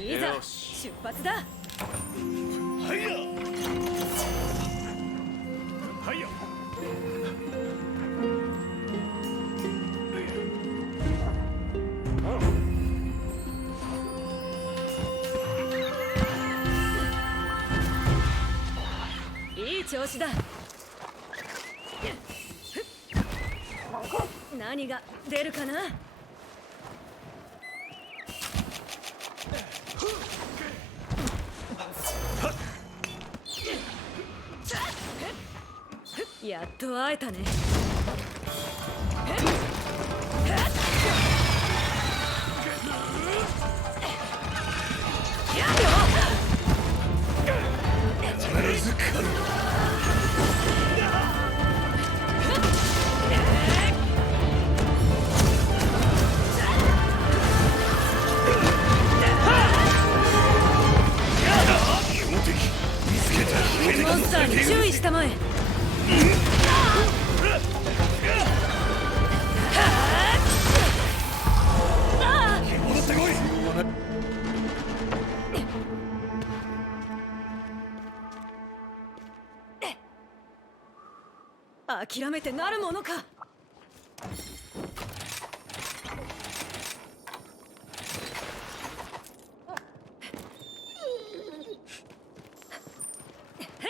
いざ出発だ。はいやはいやいい調子だ。何が出るかな。やっと会えたね。必ず狩る。標的見つけた。モンスターに注意したまえ。戻ってこい。諦めてなるものか。へいや。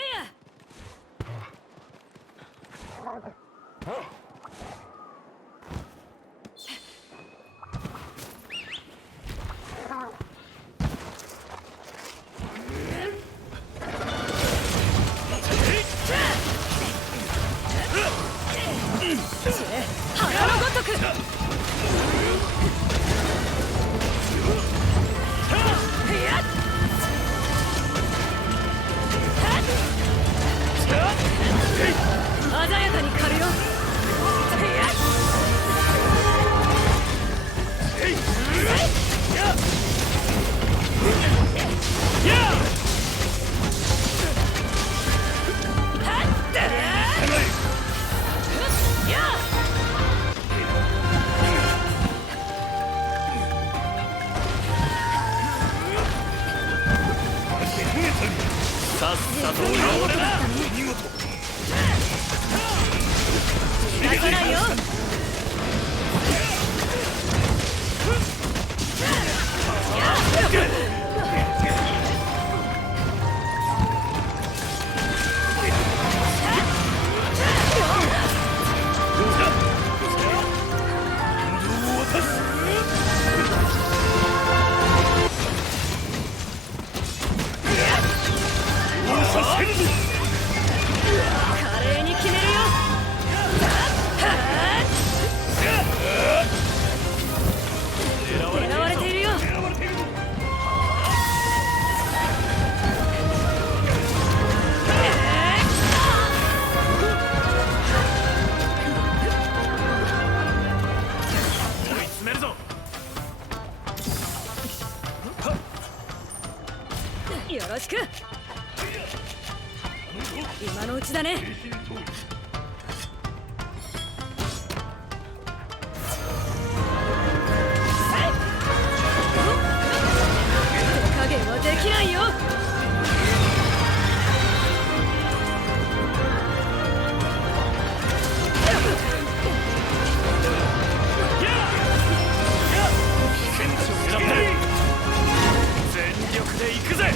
腹のごとく。鮮やかに狩るよ。さっさと俺だ。見事。逃がさないよ。華麗に決めるよ。狙われているよ。追い詰めるぞ。よろしく。今のうちだね。手加減はできないよ。全力で行くぜ。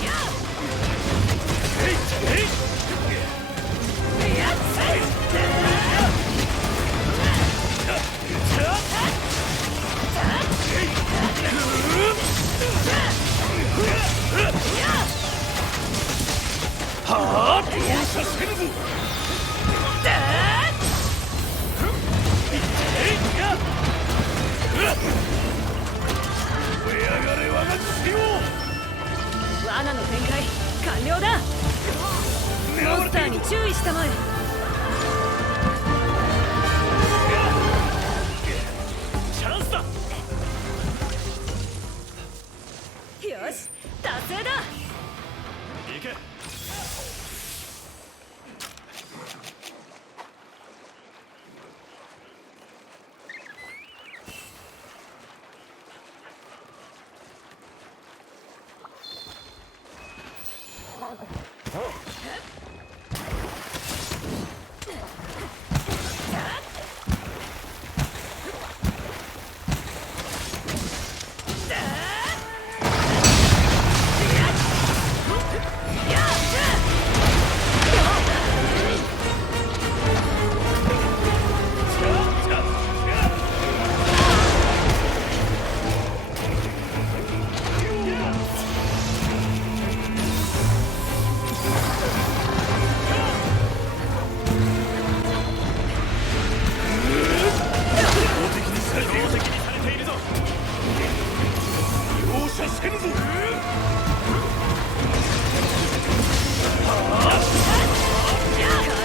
はあ、容赦せぬぞ。燃え上がれ我が血を。罠の展開完了だ。モンスターに注意したまえ。チャンスだ。よし、達成だ。行け。華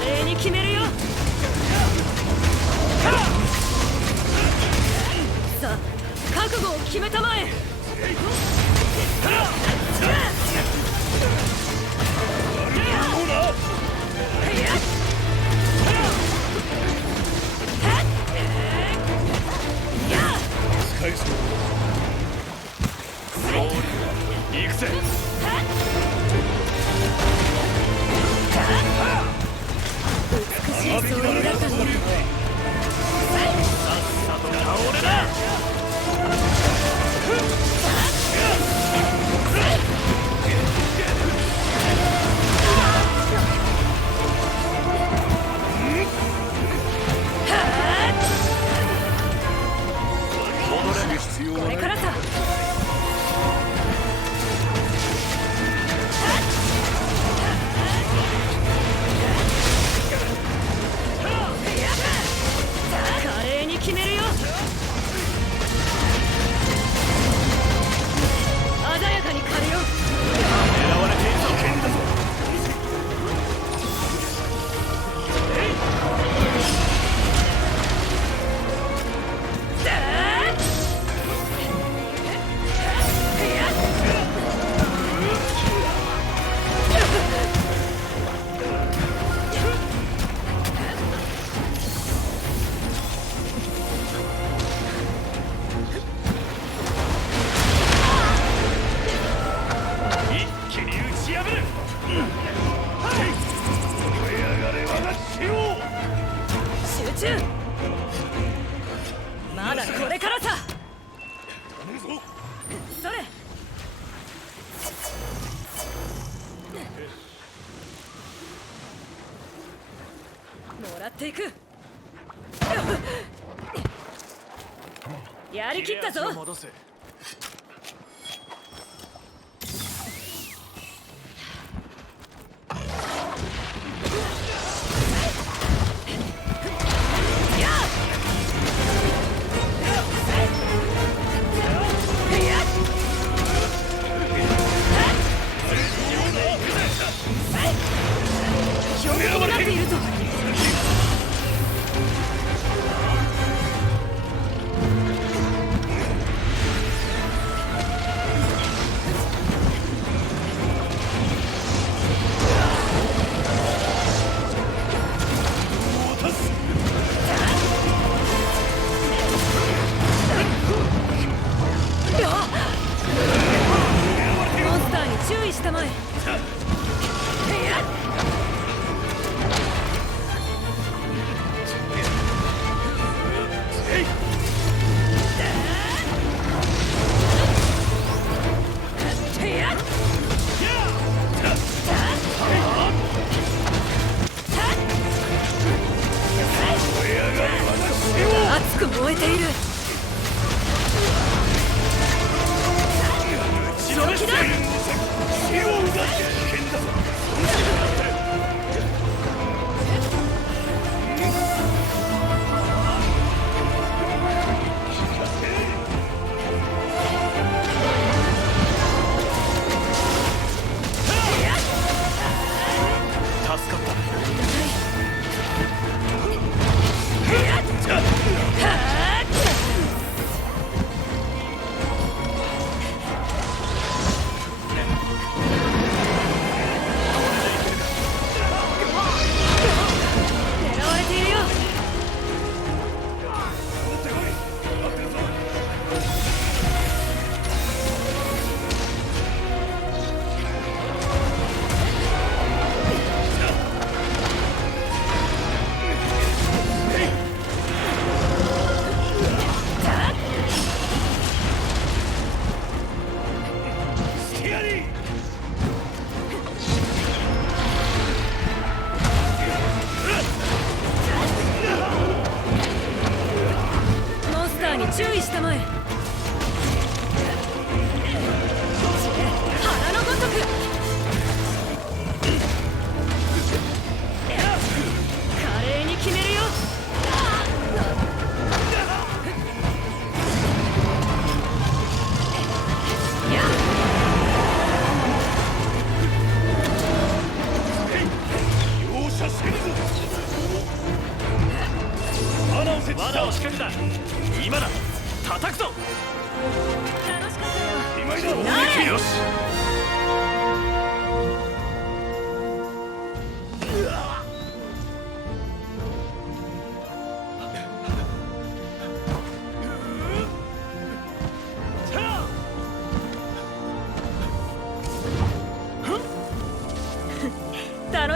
麗に決めるよ。さあ覚悟を決めたまえ。行くぜ。美しい総演だったんだ。さっさと倒れな。これからさ。華麗に決めるよ。鮮やかに狩るよ。狙われているぞ。剣だぞ。一気に打ち破る。燃え上がれ我が死を。集中。まだこれからさ。頼むぞ。それ。もらっていく。やりきったぞ。戻せ。標的になっているぞ。モンスターに注意したまえ。熱く燃えている。強気だ。死を奪って危険だぞ。助かった。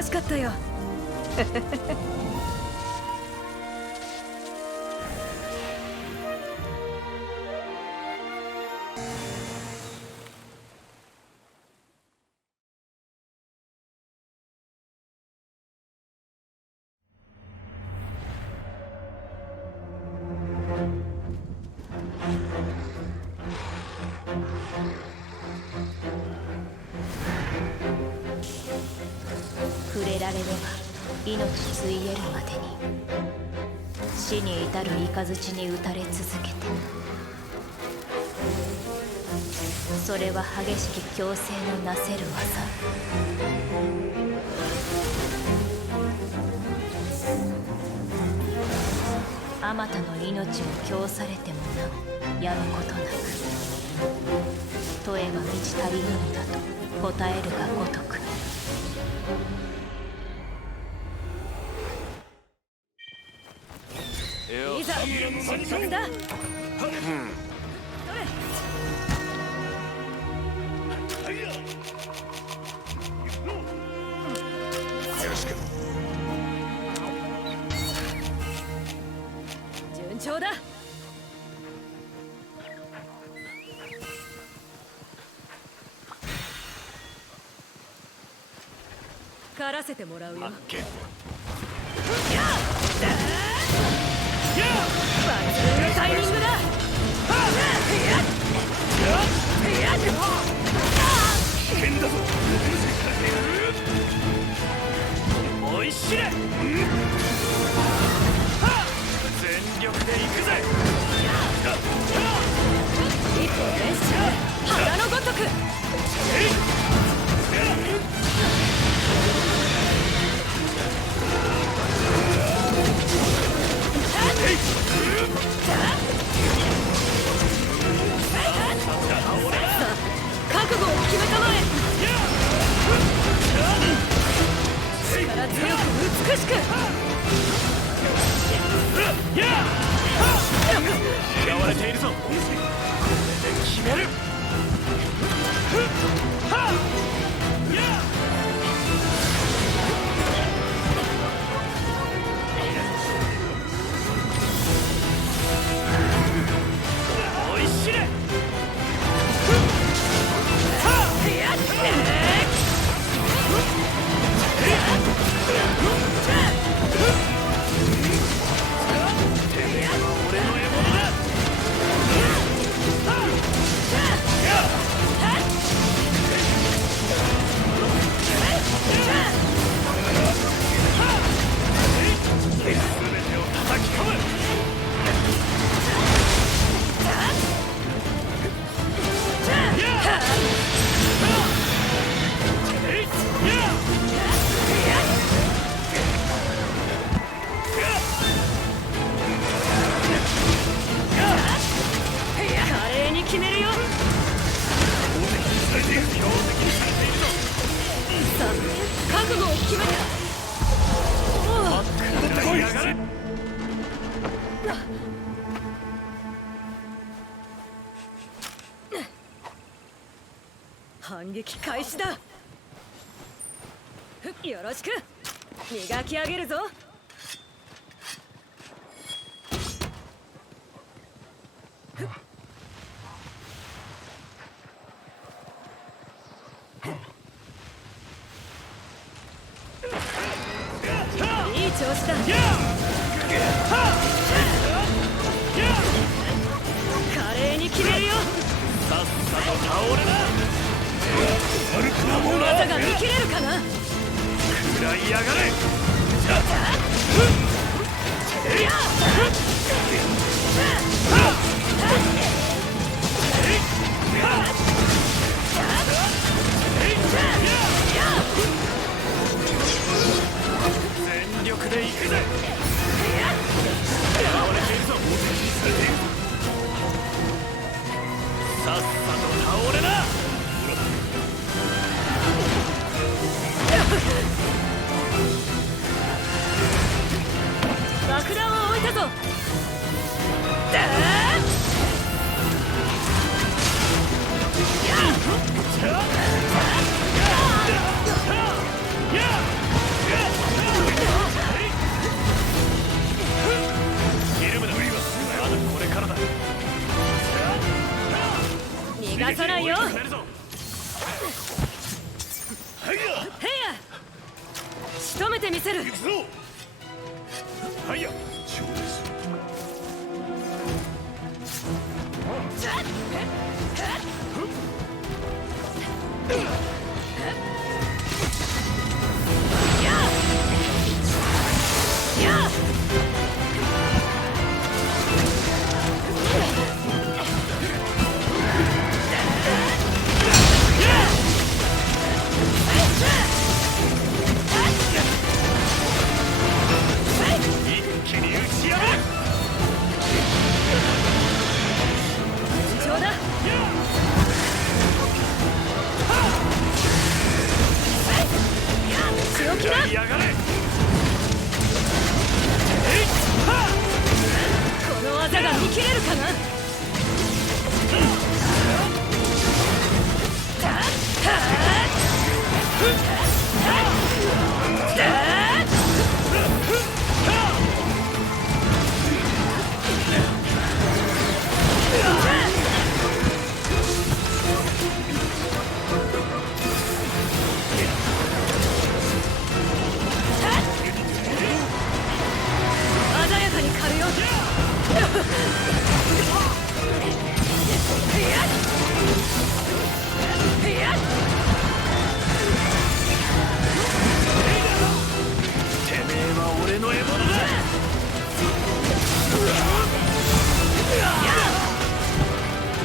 楽しかったよ。触れられれば命ついえるまでに死に至る雷に打たれ続けて、それは激しき強制のなせる技。あまたの命を供されてもなおやむことなく、問えば満ち足りぬのだと答えるがごとくに。いざ出発だ。よろしく。順調だ。狩らせてもらうよ。発見。抜群のタイミングだ。危険だぞ。思い知れ。全力で行くぜ。一歩前進、花のごとく。覚悟を決めたまえ。力強く美しく。嫌われているぞ。これで決める。思い知れ。決めるよ。さあ、覚悟を決めた。反撃開始だ。よろしく。磨き上げるぞ。いい調子だ。華麗に決めるよ。さっさと倒れな。技が見切れるかな。食らいやがれ。全力で行くぜ。嫌われているぞ。さっさと倒れな。爆弾を置いたぞ。てみせる。行くぞ。はいや。超です。一気に打ちやる。順調だ。強気だ。やりやがれ。この技が見切れるかな。鮮やかに狩るよ。てめえは俺の獲物だ。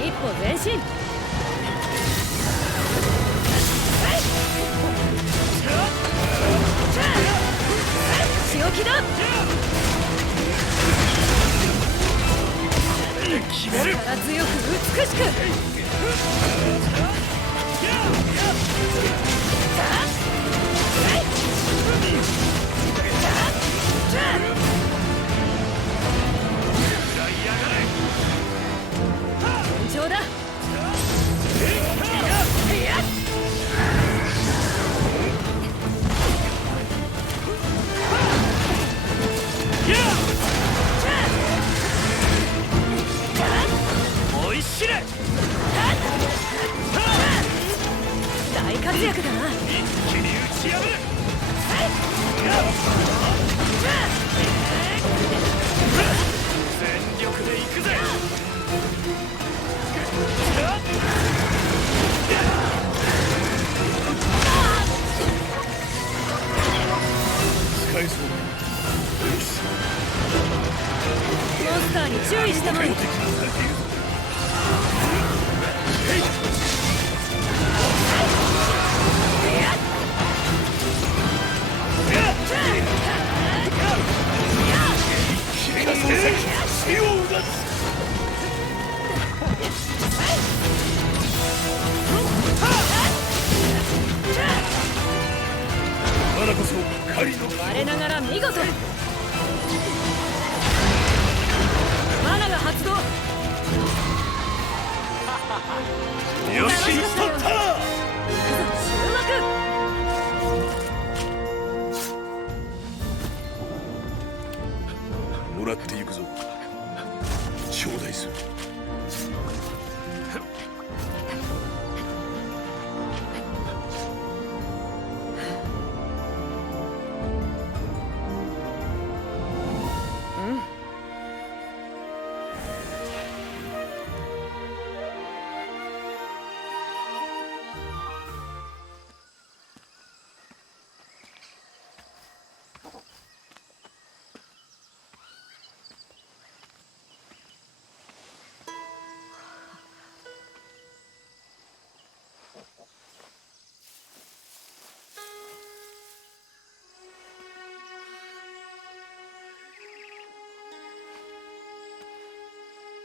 一歩前進。強気だ。決める。力強く美しく。順調だ。おいしれ。大活躍だな。一気に打ち破る。全力で行くぜ。使えそうだ。モンスターに注意したまえ。我こそ狩りの我ながら見事。マナが発動。よし、取ったら終幕。もらっていくぞ。頂戴する。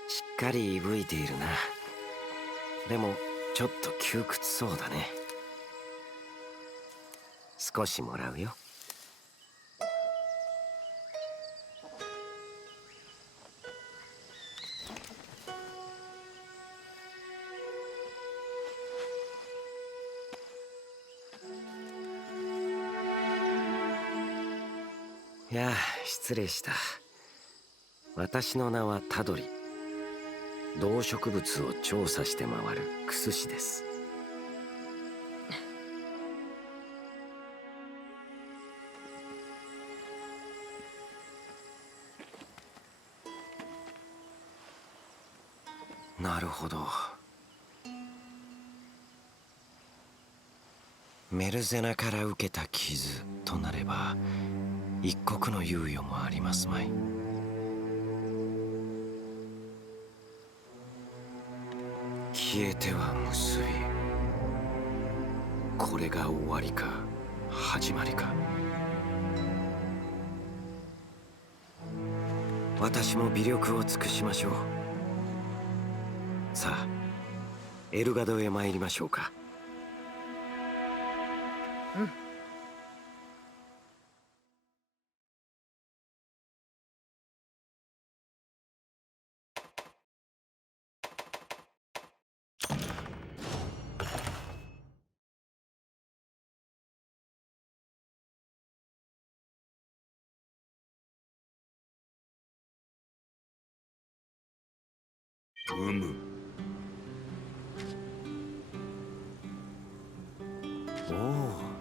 しっかり吹いているな。でもちょっと窮屈そうだね。少しもらうよ。いや、失礼した。私の名はタドリ。動植物を調査して回るクス師です。なるほど。メルゼナから受けた傷となれば一刻の猶予もありますまい。消えては結び、これが終わりか始まりか。私も微力を尽くしましょう。さあ、エルガドへ参りましょうか。おお。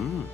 うん。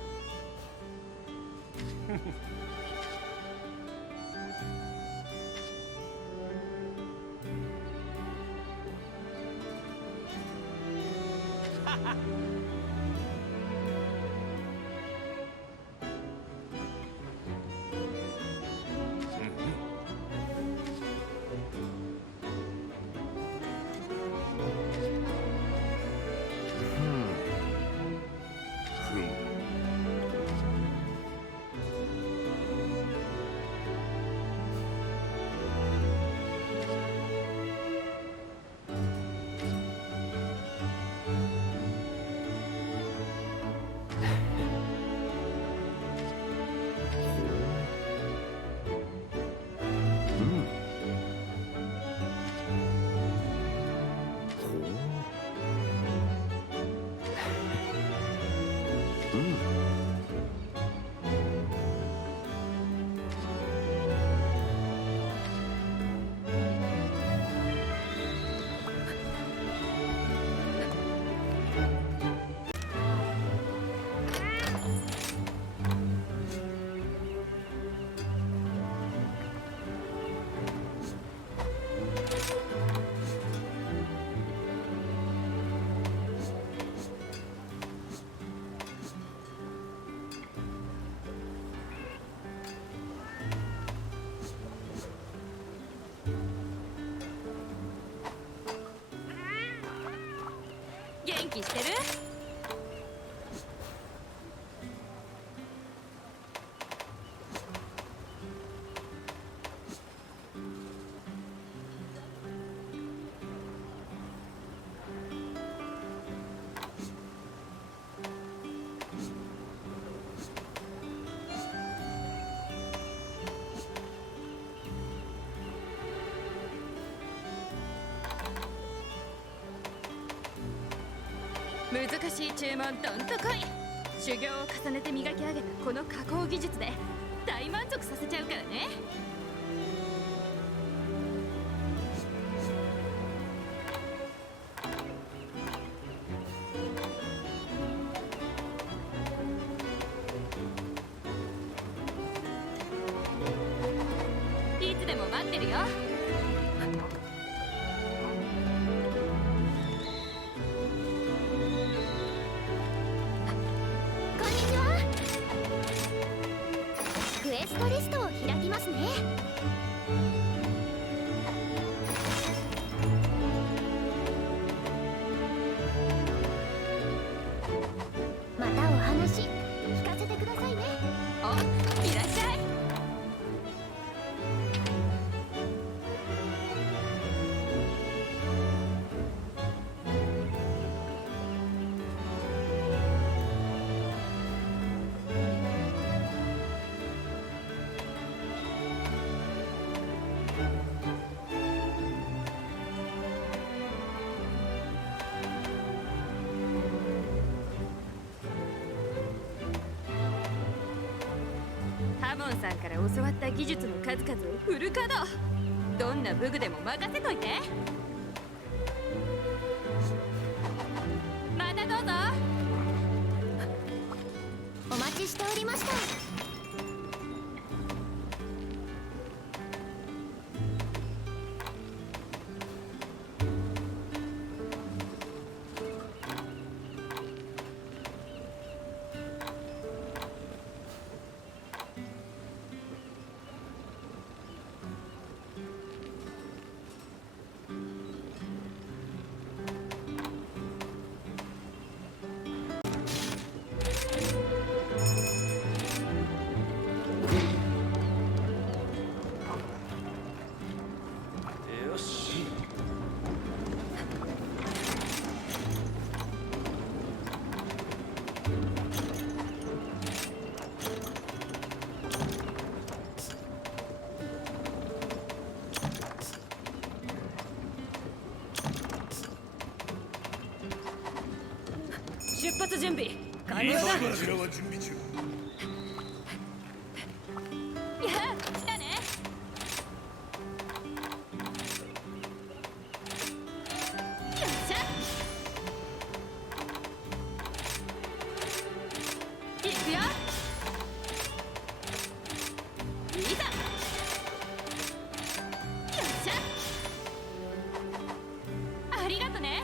元気してる？難しい注文どんとこい。修行を重ねて磨き上げたこの加工技術で大満足させちゃうからね。いつでも待ってるよ。クエストリストを開きますね。またお話聞かせてくださいね。お、いらっしゃい。ハモンさんから教わった技術の数々をフル稼働。どんな武具でも任せといて。またどうぞ。しておりました。よし。出発準備完了だ。こちらは準備中。やあ来たね。よっしゃ行くよ。いざよっしゃ。ありがとね。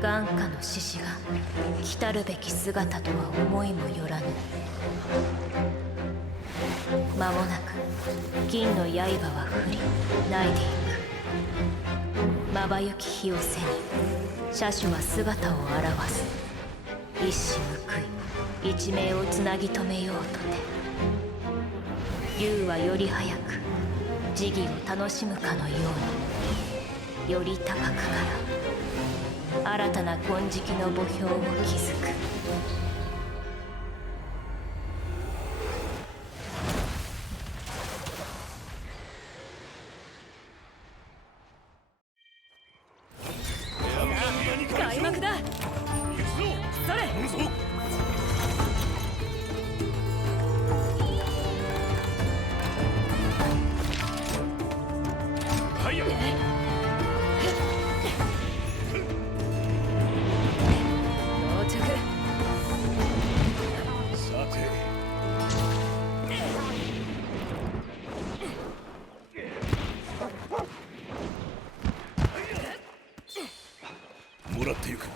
眼下の獅子が来たるべき姿とは思いもよらぬ。間もなく銀の刃は降り泣いていく。まばゆき火を背に車種は姿を現す。一矢報い一命をつなぎ止めようとて、竜はより早く時儀を楽しむかのようにより高くから新たな金色の墓標を築く。開幕だ。行くぞ。それ。頼むぞ。はいや。到着。さて。もらってゆく。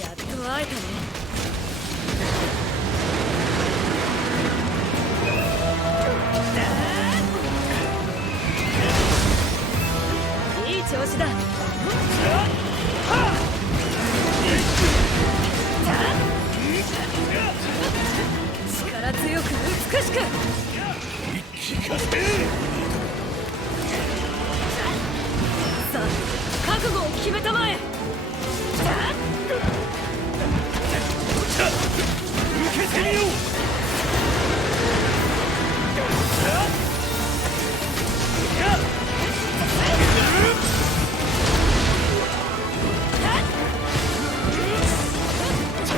やっと会えたね。いい調子だ。力強く美しく。聞かせ。さあ覚悟を決めたまえ。受けてみよう。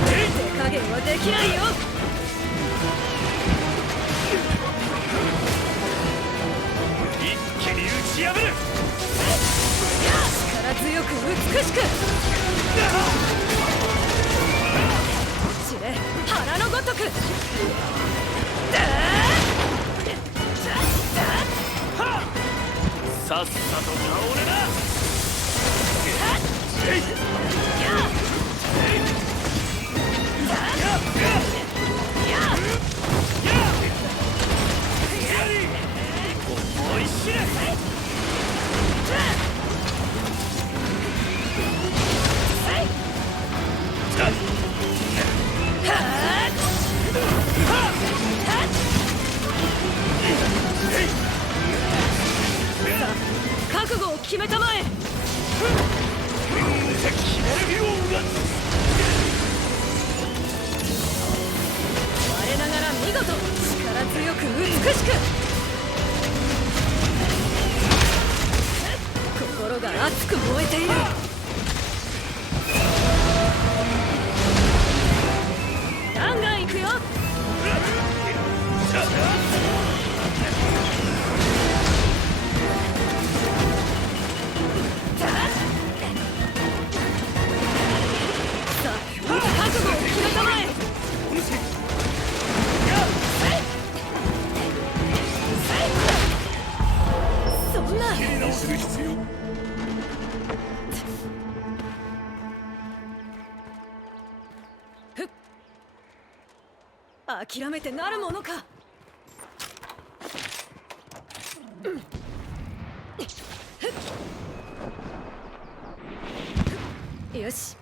手加減はできないよ。一気に打ち破る。力強く美しく。知れ腹のごとく。さっさと倒れな。思い知れ。決めたまえ。我ながら見事、力強く美しく、心が熱く燃えている。ガンガン行くよ。覚悟を決めたまえ。そんな直する必要。諦めてなるものか。よし。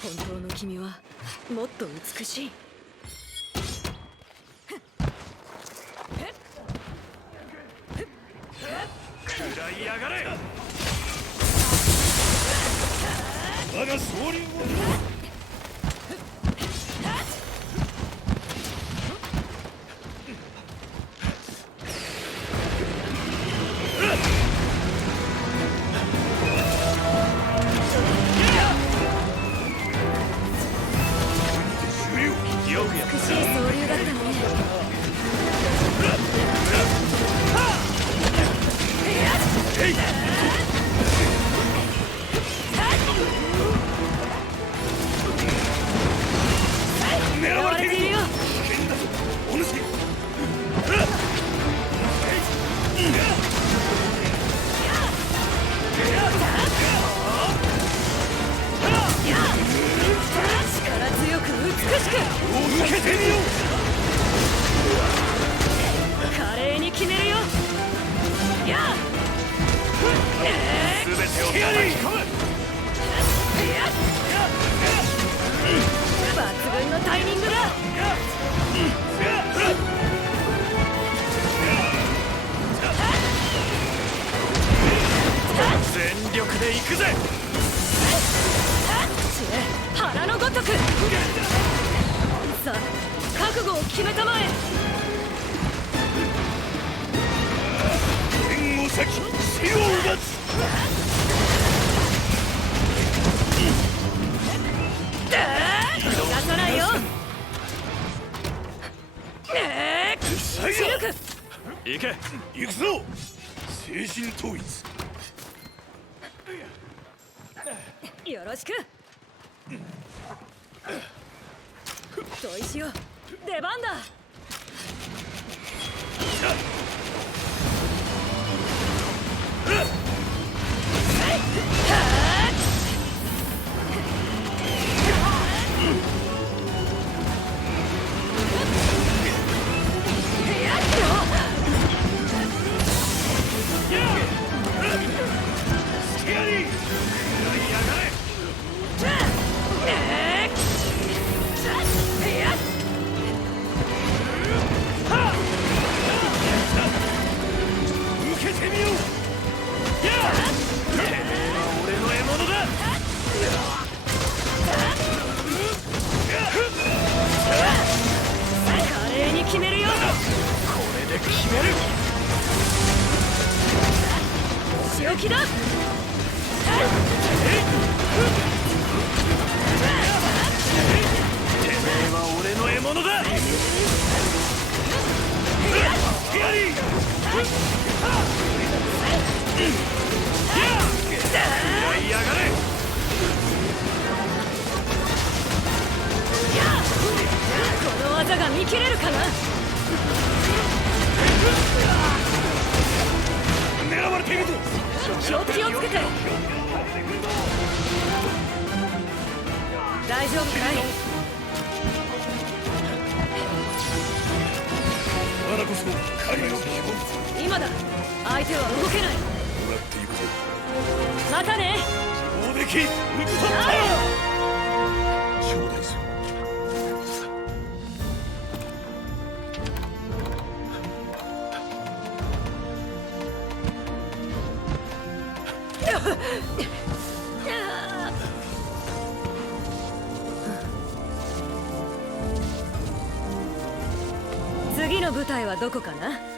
本当の君はもっと美しい。食らいやがれ。我が総輪を。美しい総流だったね。狙われているよ。お主。力強く美しく受けてみよう。華麗に決めるよ。やあ、全てを叩き込む。抜群のタイミングだ。全力で行くぜ。腹のごとく。さあ、覚悟を決めたまえ。剣を先、死を奪つ。逃がさないよ。シルク。行け。行くぞ。精神統一。よろしく。砥石よ、出番だ。決めるよ。これで決める。仕置きだ。てめえは俺の獲物だ。やがれ。この技が見切れるかな。狙われているぞ。気をつけて。大丈夫かい。我こそ狩りの基本。今だ。相手は動けない。もらっていくぞ。またね。攻撃撃ち取った。次の舞台はどこかな？